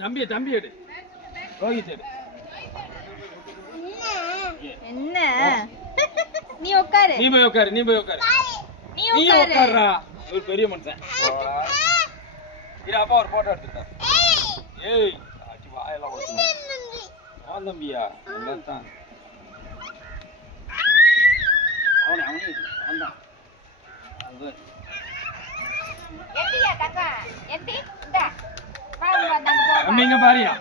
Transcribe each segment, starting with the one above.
தம்பி எடு. ரோஹித் எடு. என்ன? நீ உட்காரு. நீ போய் உட்காரு. நீ உட்காருடா. ஒரு பெரிய மனுஷன். இரு அப்பா ஒரு போட்டோ எடுத்துட்டா. ஏய், ஆச்சி வாயெல்லாம் ஓடுது. ஆன் தம்பியா? நல்லதான். அவனே அவன்தான். அது. எந்தியா தங்கா. எந்தி. இந்தா. பாருங்க நம்ம போ. அம்மிங்க பாரியா?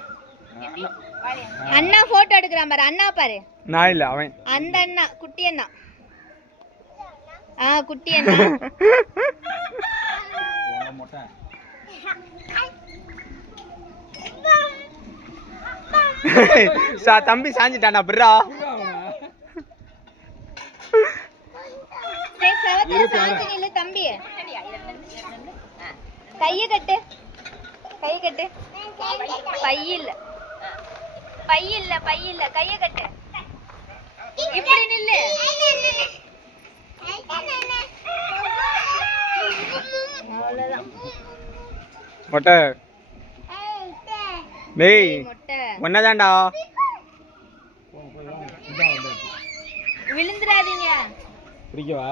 அண்ணா போட்டோ எடுக்கறான் பாரு. அண்ணா பாரு. நான் இல்ல அவன். அந்த அண்ணா குட்டி அண்ணா. குட்டி அண்ணா. போன மொட்டை. தம்பி சாஞ்சிட்டானா ப்ரோ? சரி சவத்துல சாஞ்சி நில்லு தம்பி. கையை கட்டு. பை இல்ல கையை கட்டு. இப்படி நில்லு. அவ்வளவுதான். மொட்டை டேய் ஒன்னதான்டா. விழுந்துடாதீங்க. பிடிக்கவா?